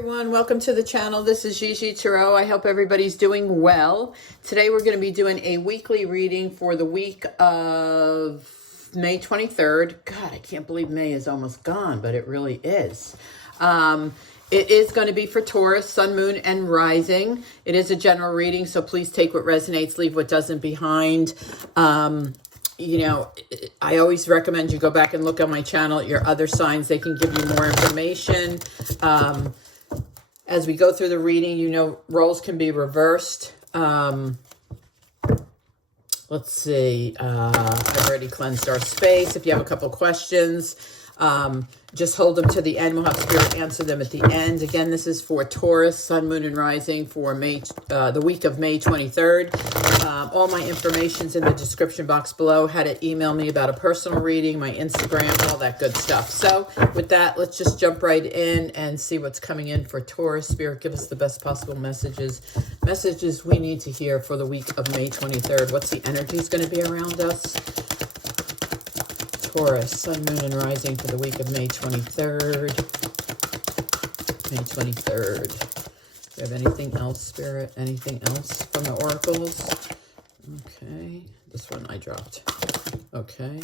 everyone, welcome to the channel. This is GiGi Tarot. I hope everybody's doing well. Today we're going to be doing a weekly reading for the week of May 23rd. God, I can't believe May is almost gone, but it really is. It is going to be for Taurus, Sun, Moon, and Rising. It is a general reading, so please take what resonates, leave what doesn't behind. You know, I always recommend you go back and look on my channel at your other signs. They can give you more information. As we go through the reading, you know, roles can be reversed. Let's see. I've already cleansed our space. If you have a couple questions, just hold them to the end. We'll have Spirit answer them at the end. Again, this is for Taurus, Sun, Moon, and Rising for May, the week of May 23rd. All my information's in the description box below. How to email me about a personal reading, my Instagram, all that good stuff. So with that, let's just jump right in and see what's coming in for Taurus. Spirit, give us the best possible messages we need to hear for the week of May 23rd. What's the energy is going to be around us? Taurus, Sun, Moon, and Rising for the week of May 23rd. May 23rd. Do you have anything else, Spirit? Anything else from the oracles? Okay. This one I dropped. Okay.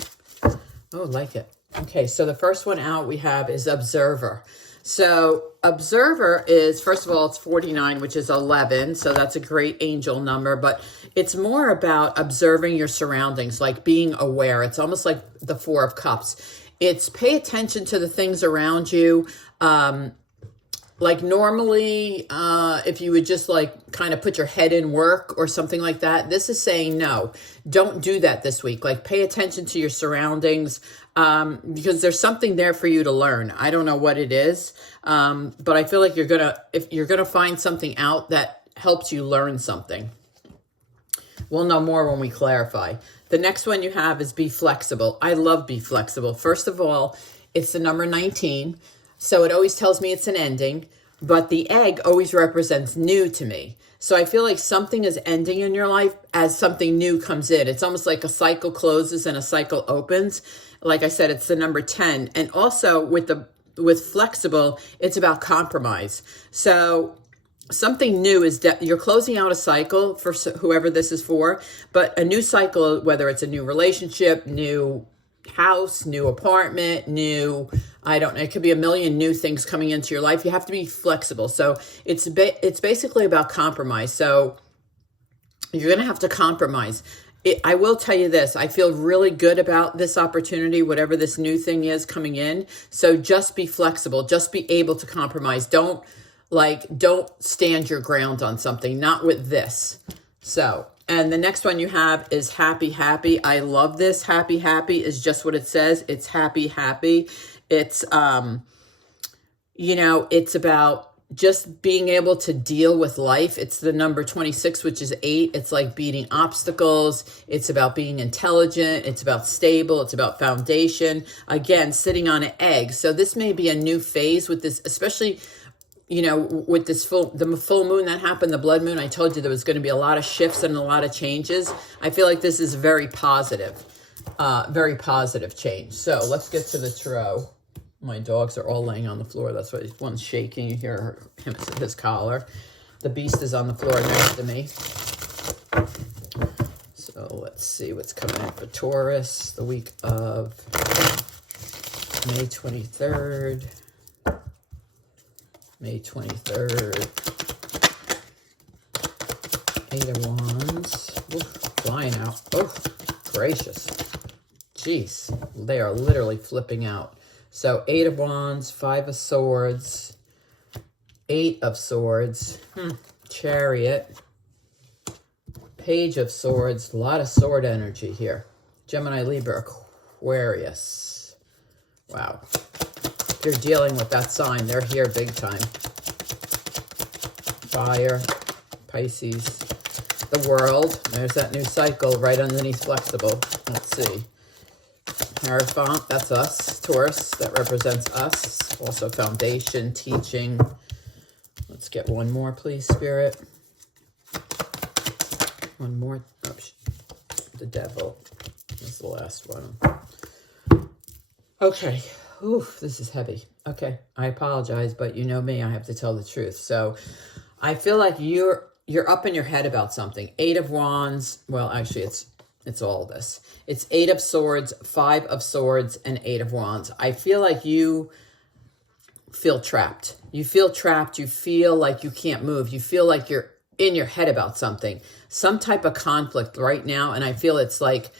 Oh, like it. Okay, so the first one out we have is Observer. So Observer is, first of all, it's 49, which is 11. So that's a great angel number, but it's more about observing your surroundings, like being aware. It's almost like the Four of Cups. It's pay attention to the things around you. Like normally, if you would just like kind of put your head in work or something like that, this is saying no, don't do that this week. Like pay attention to your surroundings because there's something there for you to learn. I don't know what it is, but I feel like if you're gonna find something out that helps you learn something. We'll know more when we clarify. The next one you have is be flexible. I love be flexible. First of all, it's the number 19. So it always tells me it's an ending, but the egg always represents new to me. So I feel like something is ending in your life as something new comes in. It's almost like a cycle closes and a cycle opens. Like I said, it's the number 10. And also with flexible, it's about compromise. So something new is you're closing out a cycle for whoever this is for, but a new cycle, whether it's a new relationship, new house, new apartment, new, I don't know, it could be a million new things coming into your life. You have to be flexible. So it's basically about compromise. So you're going to have to compromise. I will tell you this, I feel really good about this opportunity, whatever this new thing is coming in. So just be flexible, just be able to compromise. Don't stand your ground on something, not with this. So, and the next one you have is happy, happy. I love this. Happy, happy is just what it says. It's happy, happy. It's, you know, it's about just being able to deal with life. It's the number 26, which is 8. It's like beating obstacles. It's about being intelligent. It's about stable. It's about foundation. Again, sitting on an egg. So this may be a new phase with this, especially, you know, with this the full moon that happened, the blood moon, I told you there was going to be a lot of shifts and a lot of changes. I feel like this is very positive change. So let's get to the tarot. My dogs are all laying on the floor. That's why one's shaking. You hear his collar. The beast is on the floor next to me. So let's see what's coming up for Taurus the week of May 23rd. May 23rd. 8 of Wands. Oof, flying out. Oh, gracious. Jeez, they are literally flipping out. So 8 of Wands, 5 of Swords, 8 of Swords, Chariot, Page of Swords, a lot of sword energy here. Gemini, Libra, Aquarius. Wow. If you're dealing with that sign, they're here big time. Fire, Pisces, the World. There's that new cycle right underneath flexible. Let's see. Hierophant, that's us. Taurus, that represents us. Also foundation, teaching. Let's get one more, please, Spirit. One more. Oh, the Devil is the last one. Okay, Oof, this is heavy. Okay, I apologize, but you know me, I have to tell the truth. So I feel like you're up in your head about something. 8 of Wands. Well, actually, it's all this. It's 8 of Swords, 5 of Swords, and 8 of Wands. I feel like you feel trapped. You feel trapped. You feel like you can't move. You feel like you're in your head about something. Some type of conflict right now, and I feel it's like,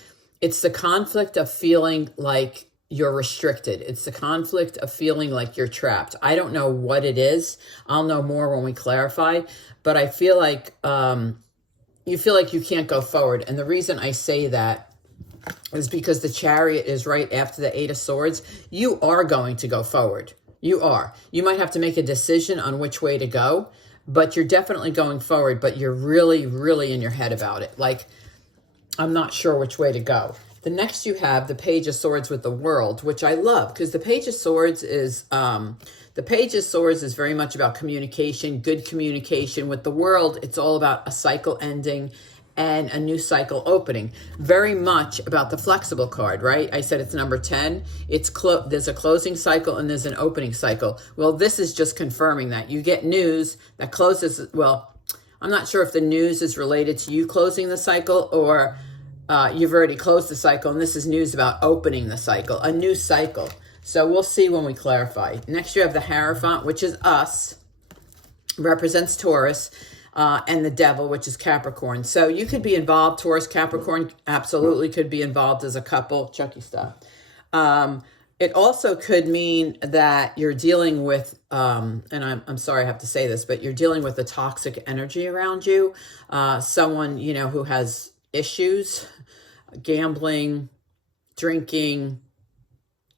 it's the conflict of feeling like you're restricted. It's the conflict of feeling like you're trapped. I don't know what it is. I'll know more when we clarify, but I feel like you feel like you can't go forward. And the reason I say that is because the Chariot is right after the 8 of Swords. You are going to go forward. You are. You might have to make a decision on which way to go, but you're definitely going forward, but you're really, really in your head about it. Like, I'm not sure which way to go. The next you have the Page of Swords with the World, which I love, because the Page of Swords is very much about communication, good communication. With the World, it's all about a cycle ending and a new cycle opening. Very much about the flexible card, right? I said it's number 10. There's a closing cycle and there's an opening cycle. Well, this is just confirming that. You get news that closes, well, I'm not sure if the news is related to you closing the cycle or you've already closed the cycle, and this is news about opening the cycle, a new cycle. So we'll see when we clarify. Next, you have the Hierophant, which is us, represents Taurus, and the Devil, which is Capricorn. So you could be involved, Taurus, Capricorn, absolutely could be involved as a couple. Chucky stuff. It also could mean that you're dealing with, and I'm sorry I have to say this, but you're dealing with a toxic energy around you. Someone, you know, who has issues, gambling, drinking,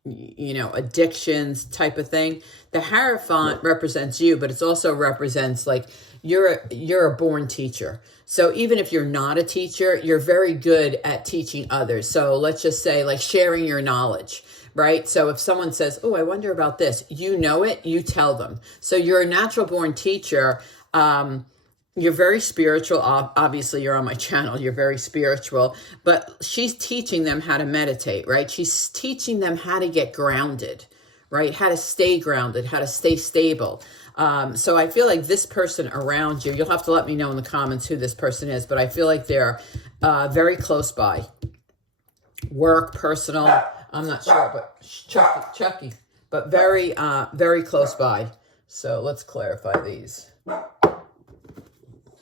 you know, addictions type of thing. The Hierophant represents you, but it also represents like you're a born teacher. So even if you're not a teacher, you're very good at teaching others. So let's just say like sharing your knowledge, right? So if someone says, oh, I wonder about this, you know it, you tell them. So you're a natural born teacher. You're very spiritual. Obviously, you're on my channel. You're very spiritual. But she's teaching them how to meditate, right? She's teaching them how to get grounded, right? How to stay grounded, how to stay stable. So I feel like this person around you, you'll have to let me know in the comments who this person is, but I feel like they're very close by. Work, personal, I'm not sure, but Chucky, but very, very close by. So let's clarify these.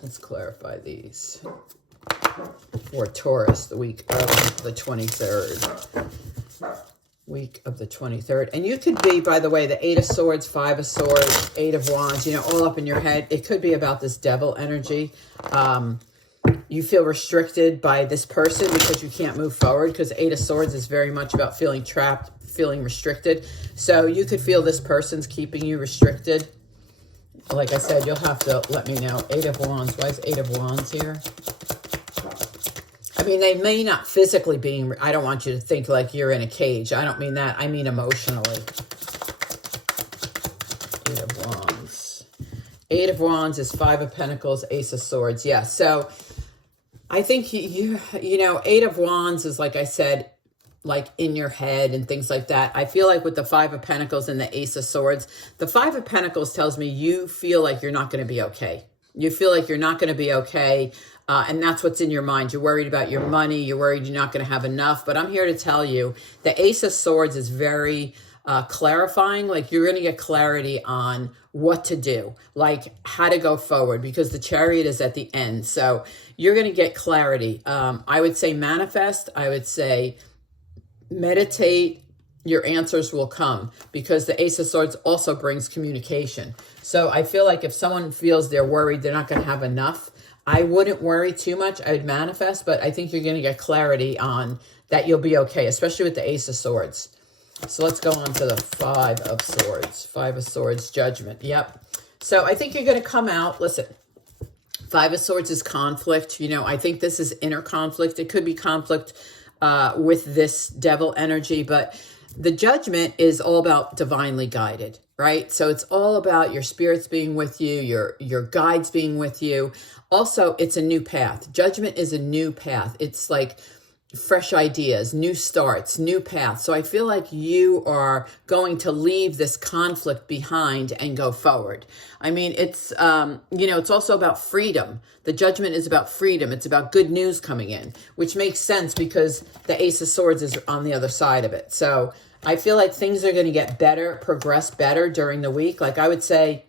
Let's clarify these for Taurus, the week of the 23rd. Week of the 23rd. And you could be, by the way, the 8 of Swords, 5 of Swords, 8 of Wands, you know, all up in your head. It could be about this Devil energy. You feel restricted by this person because you can't move forward, because 8 of Swords is very much about feeling trapped, feeling restricted. So you could feel this person's keeping you restricted. Like I said, you'll have to let me know. 8 of Wands. Why is 8 of Wands here? I mean, they may not physically be, I don't want you to think like you're in a cage. I don't mean that. I mean emotionally. 8 of Wands. 8 of Wands is 5 of Pentacles, Ace of Swords. Yeah, so I think, you know, 8 of Wands is, like I said, like in your head and things like that. I feel like with the 5 of Pentacles and the Ace of Swords, the 5 of Pentacles tells me you feel like you're not going to be okay. You feel like you're not going to be okay. And that's what's in your mind. You're worried about your money. You're worried you're not going to have enough. But I'm here to tell you the Ace of Swords is very clarifying. Like you're going to get clarity on what to do, like how to go forward, because the Chariot is at the end. So you're going to get clarity. I would say manifest. I would say meditate. Your answers will come, because the Ace of Swords also brings communication. So I feel like if someone feels they're worried they're not going to have enough, I wouldn't worry too much. I'd manifest, but I think you're going to get clarity on that you'll be okay, especially with the Ace of Swords. So let's go on to the 5 of Swords. 5 of Swords, Judgment. Yep. So I think you're going to come out. Listen, 5 of Swords is conflict. You know, I think this is inner conflict. It could be conflict with this Devil energy, but the Judgment is all about divinely guided, right? So it's all about your spirits being with you, your guides being with you. Also, it's a new path. Judgment is a new path. It's like fresh ideas, new starts, new paths. So I feel like you are going to leave this conflict behind and go forward. I mean, it's, it's also about freedom. The Judgment is about freedom. It's about good news coming in, which makes sense because the Ace of Swords is on the other side of it. So I feel like things are going to get better, progress better during the week. Like I would say,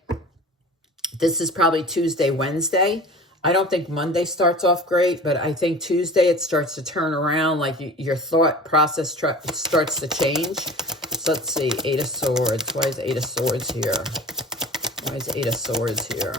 this is probably Tuesday, Wednesday. I don't think Monday starts off great, but I think Tuesday it starts to turn around, like your thought process starts to change. So let's see, Eight of Swords. Why is Eight of Swords here? Why is Eight of Swords here?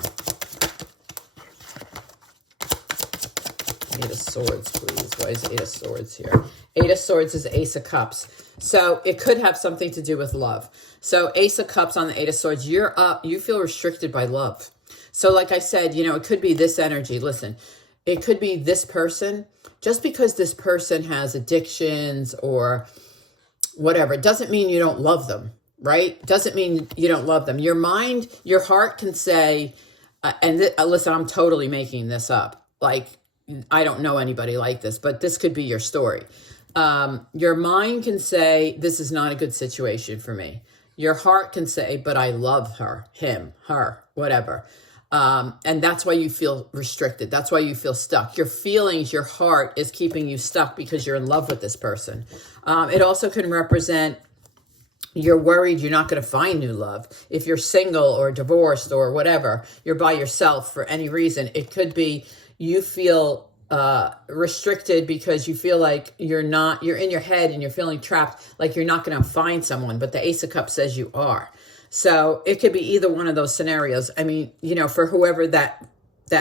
Eight of Swords, please. Why is Eight of Swords here? Eight of Swords is Ace of Cups. So it could have something to do with love. So Ace of Cups on the Eight of Swords, you feel restricted by love. So like I said, it could be this energy. Listen, it could be this person. Just because this person has addictions or whatever, it doesn't mean you don't love them, right? Doesn't mean you don't love them. Your mind, your heart can say, listen, I'm totally making this up. Like, I don't know anybody like this, but this could be your story. Your mind can say, this is not a good situation for me. Your heart can say, but I love her, him, her, whatever. And that's why you feel restricted. That's why you feel stuck. Your feelings, your heart is keeping you stuck because you're in love with this person. It also can represent you're worried you're not going to find new love. If you're single or divorced or whatever, you're by yourself for any reason. It could be you feel restricted because you feel like you're in your head and you're feeling trapped, like you're not going to find someone. But the Ace of Cups says you are. So it could be either one of those scenarios. I mean, for whoever that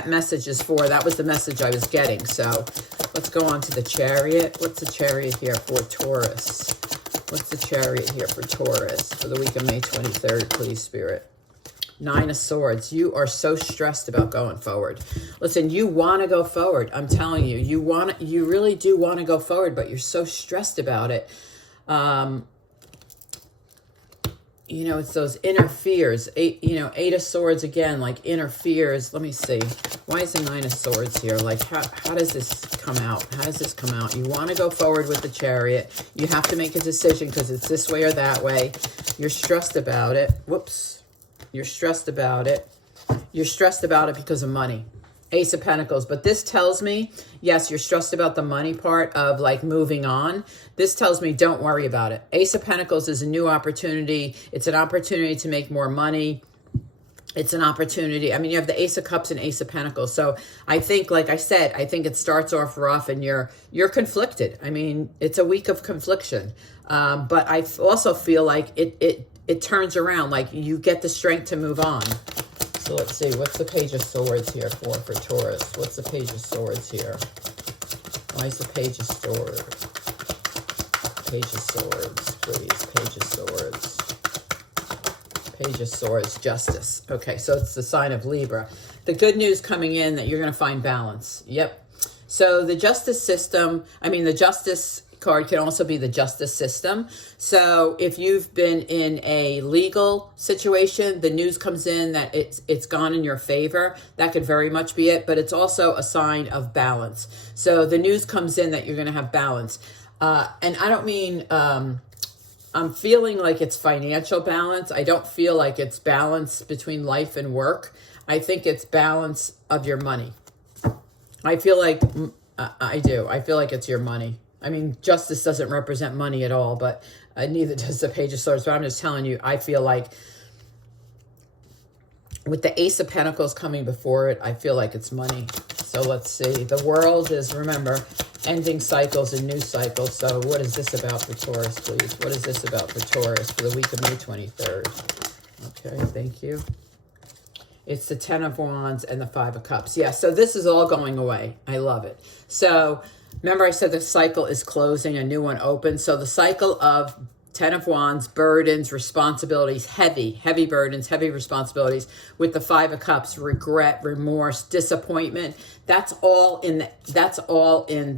message is for, that was the message I was getting. So let's go on to the Chariot. What's the Chariot here for Taurus? What's the Chariot here for Taurus for the week of May 23rd, please, Spirit? Nine of Swords. You are so stressed about going forward. Listen, you want to go forward. I'm telling you, you really do want to go forward, but you're so stressed about it. It's those inner fears. Eight of Swords again, like inner fears. Let me see. Why is the Nine of Swords here? Like, how does this come out? How does this come out? You want to go forward with the Chariot. You have to make a decision because it's this way or that way. You're stressed about it. Whoops. You're stressed about it. You're stressed about it because of money. Ace of Pentacles. But this tells me, yes, you're stressed about the money part of like moving on. This tells me don't worry about it. Ace of Pentacles is a new opportunity. It's an opportunity to make more money. It's an opportunity. I mean, you have the Ace of Cups and Ace of Pentacles. So I think, like I said, I think it starts off rough and you're conflicted. I mean, it's a week of confliction. But I also feel like it turns around, like you get the strength to move on. So let's see, what's the Page of Swords here for Taurus? What's the Page of Swords here? Why is the Page of Swords? Page of Swords, please. Page of Swords. Page of Swords, Justice. Okay, so it's the sign of Libra. The good news coming in that you're going to find balance. Yep. So the justice system, the justice card can also be the justice system. So if you've been in a legal situation, the news comes in that it's gone in your favor. That could very much be it, but it's also a sign of balance. So the news comes in that you're going to have balance. And I don't mean, I'm feeling like it's financial balance. I don't feel like it's balance between life and work. I think it's balance of your money. I feel like, I do. I feel like it's your money. I mean, justice doesn't represent money at all, but neither does the Page of Swords. But I'm just telling you, I feel like with the Ace of Pentacles coming before it, I feel like it's money. So let's see. The World is, remember, ending cycles and new cycles. So what is this about for Taurus, please? What is this about for Taurus for the week of May 23rd? Okay, thank you. It's the Ten of Wands and the Five of Cups. Yeah, so this is all going away. I love it. So remember I said the cycle is closing, a new one opens. So the cycle of Ten of Wands, burdens, responsibilities, heavy burdens, heavy responsibilities, with the Five of Cups, regret, remorse, disappointment. That's all in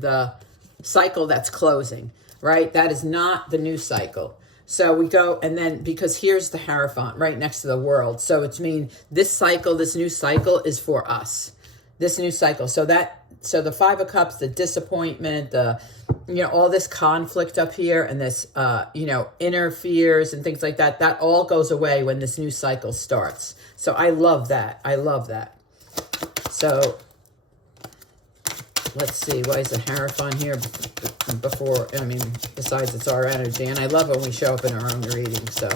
the cycle that's closing, right? That is not the new cycle. So we go, and then, because here's the Hierophant right next to the World. So it's this cycle, this new cycle is for us. This new cycle. So the Five of Cups, the disappointment, the you know, all this conflict up here and this, you know, inner fears and things like that, that all goes away when this new cycle starts. So I love that. I love that. So let's see. Why is the Hierophant here before? I mean, besides it's our energy. And I love when we show up in our own reading. So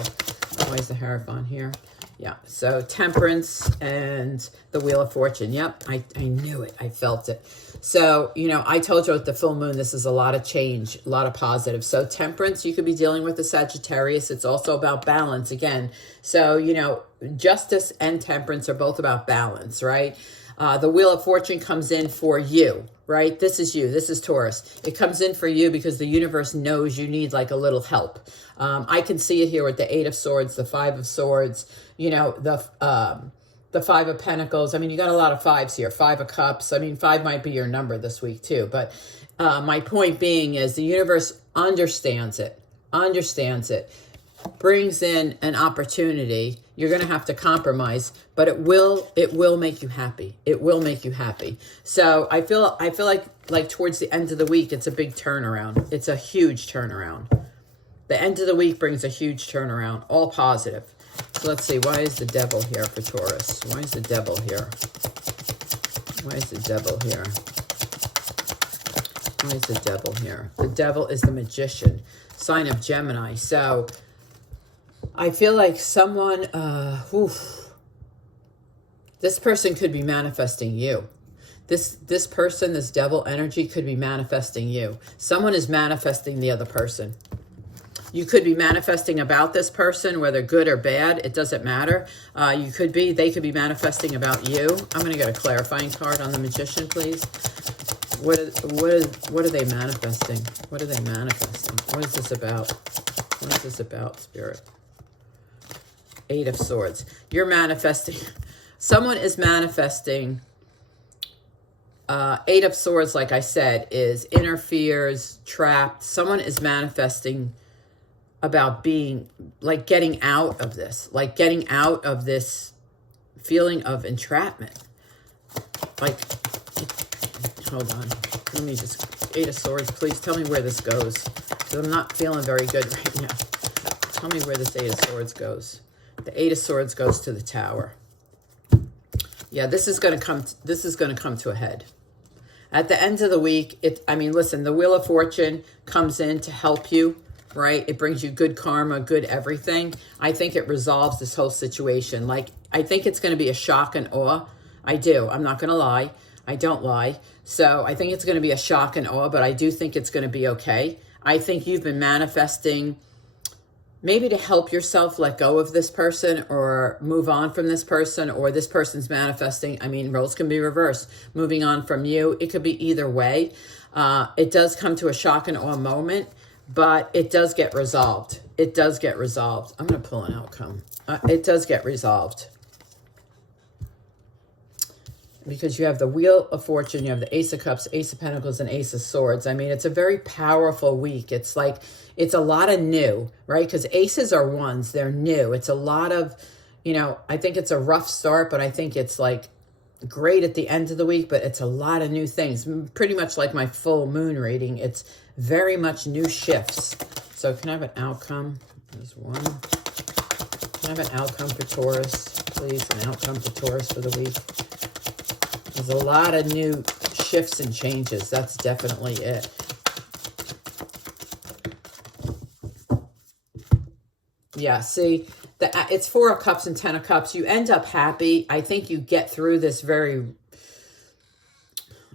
why is the Hierophant here? Yeah, so Temperance and the Wheel of Fortune. Yep, I knew it. I felt it. So, you know, I told you with the full moon, this is a lot of change, a lot of positive. So Temperance, you could be dealing with the Sagittarius. It's also about balance again. So, you know, Justice and Temperance are both about balance, right? The Wheel of Fortune comes in for you, right? This is you. This is Taurus. It comes in for you because the universe knows you need like a little help. I can see it here with the Eight of Swords, the Five of Swords, you know, the Five of Pentacles. I mean, you got a lot of fives here. Five of Cups. I mean, five might be your number this week too. But my point being is the universe understands it, brings in an opportunity. You're going to have to compromise, but it will make you happy. It will make you happy. So I feel like towards the end of the week, it's a big turnaround. It's a huge turnaround. The end of the week brings a huge turnaround, all positive. So let's see, why is the Devil here for Taurus? Why is the Devil here? Why is the Devil here? Why is the Devil here? The Devil is the Magician, sign of Gemini. So I feel like someone, this person could be manifesting you. This person, this Devil energy could be manifesting you. Someone is manifesting the other person. You could be manifesting about this person, whether good or bad, it doesn't matter. They could be manifesting about you. I'm going to get a clarifying card on the Magician, please. What are they manifesting? What are they manifesting? What is this about? What is this about, Spirit? Eight of Swords. You're manifesting. Someone is manifesting. Eight of Swords, like I said, is inner fears, trapped. Someone is manifesting about being, like getting out of this, feeling of entrapment. Like, hold on. Let me just, Eight of Swords, please tell me where this goes. Because I'm not feeling very good right now. Tell me where this Eight of Swords goes. The Eight of Swords goes to the Tower. Yeah, this is going to come to a head. At the end of the week, listen, the Wheel of Fortune comes in to help you, right? It brings you good karma, good everything. I think it resolves this whole situation. Like, I think it's going to be a shock and awe. I do. I'm not going to lie. I don't lie. So I think it's going to be a shock and awe, but I do think it's going to be okay. I think you've been manifesting maybe to help yourself let go of this person or move on from this person, or this person's manifesting. I mean, roles can be reversed. Moving on from you. It could be either way. It does come to a shock and awe moment, but it does get resolved. It does get resolved. I'm going to pull an outcome. It does get resolved. Because you have the Wheel of Fortune, you have the Ace of Cups, Ace of Pentacles, and Ace of Swords. I mean, it's a very powerful week. It's like, it's a lot of new, right? Because aces are ones, they're new. It's a lot of, you know, I think it's a rough start, but I think it's like great at the end of the week, but it's a lot of new things. Pretty much like my full moon reading. It's very much new shifts. So can I have an outcome? There's one. Can I have an outcome for Taurus? Please, an outcome for Taurus for the week. There's a lot of new shifts and changes. That's definitely it. Yeah, see, it's Four of Cups and Ten of Cups. You end up happy. I think you get through this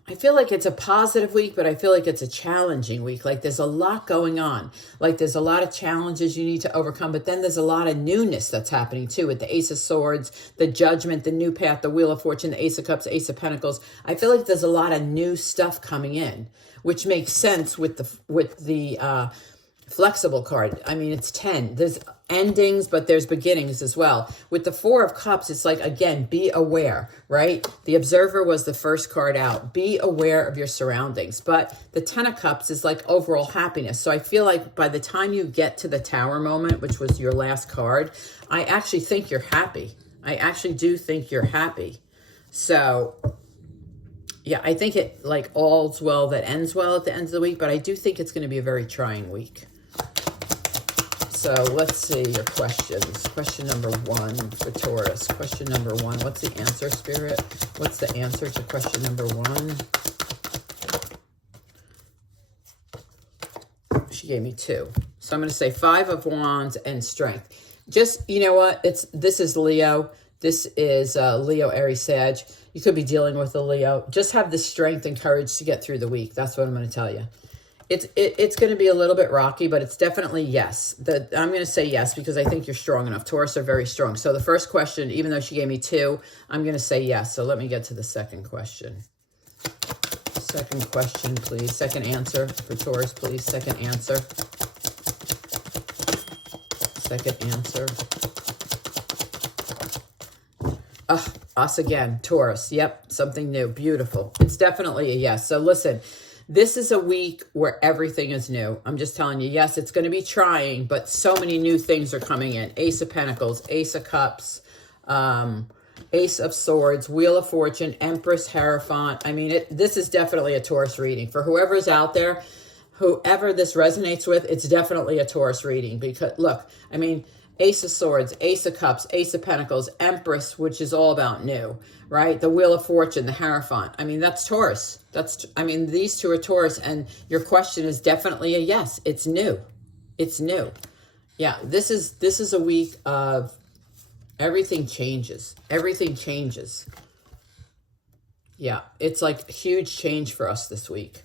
I feel like it's a positive week, but I feel like it's a challenging week. Like there's a lot going on. Like there's a lot of challenges you need to overcome, but then there's a lot of newness that's happening too with the Ace of Swords, the Judgment, the New Path, the Wheel of Fortune, the Ace of Cups, Ace of Pentacles. I feel like there's a lot of new stuff coming in, which makes sense with the flexible card. I mean, it's 10. There's endings, but there's beginnings as well. With the Four of Cups, it's like, again, be aware, right? The Observer was the first card out. Be aware of your surroundings. But the Ten of Cups is like overall happiness. So I feel like by the time you get to the Tower moment, which was your last card, I actually think you're happy. I actually do think you're happy. So yeah, I think it like all's well that ends well at the end of the week, but I do think it's going to be a very trying week. So let's see your questions. Question number 1 for Taurus. Question number 1. What's the answer, Spirit? What's the answer to question number 1? She gave me 2. So I'm going to say 5 of Wands and Strength. Just, you know what? This is Leo. This is Leo, Aries, Sag. You could be dealing with a Leo. Just have the strength and courage to get through the week. That's what I'm going to tell you. It's going to be a little bit rocky, but it's definitely yes. I'm going to say yes because I think you're strong enough. Taurus are very strong. So the first question, even though she gave me 2, I'm going to say yes. So let me get to the second question. Second question, please. Second answer for Taurus, please. Second answer. Second answer. Us again. Taurus. Yep. Something new. Beautiful. It's definitely a yes. So listen. This is a week where everything is new. I'm just telling you, yes, it's going to be trying, but so many new things are coming in. Ace of Pentacles, Ace of Cups, Ace of Swords, Wheel of Fortune, Empress, Hierophant. I mean, this is definitely a Taurus reading. For whoever's out there, whoever this resonates with, it's definitely a Taurus reading. Because, look, I mean, Ace of Swords, Ace of Cups, Ace of Pentacles, Empress, which is all about new, right? The Wheel of Fortune, the Hierophant. I mean, that's Taurus. I mean, these two are Taurus, and your question is definitely a yes. It's new. It's new. Yeah, this is a week of everything changes. Everything changes. Yeah, it's like a huge change for us this week.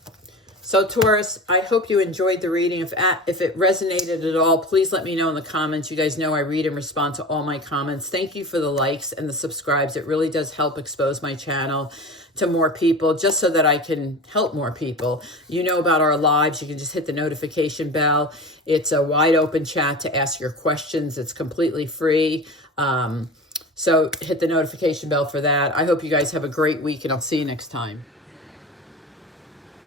So Taurus, I hope you enjoyed the reading. If it resonated at all, please let me know in the comments. You guys know I read and respond to all my comments. Thank you for the likes and the subscribes. It really does help expose my channel to more people, just so that I can help more people. You know about our lives. You can just hit the notification bell. It's a wide open chat to ask your questions. It's completely free. So hit the notification bell for that. I hope you guys have a great week, and I'll see you next time.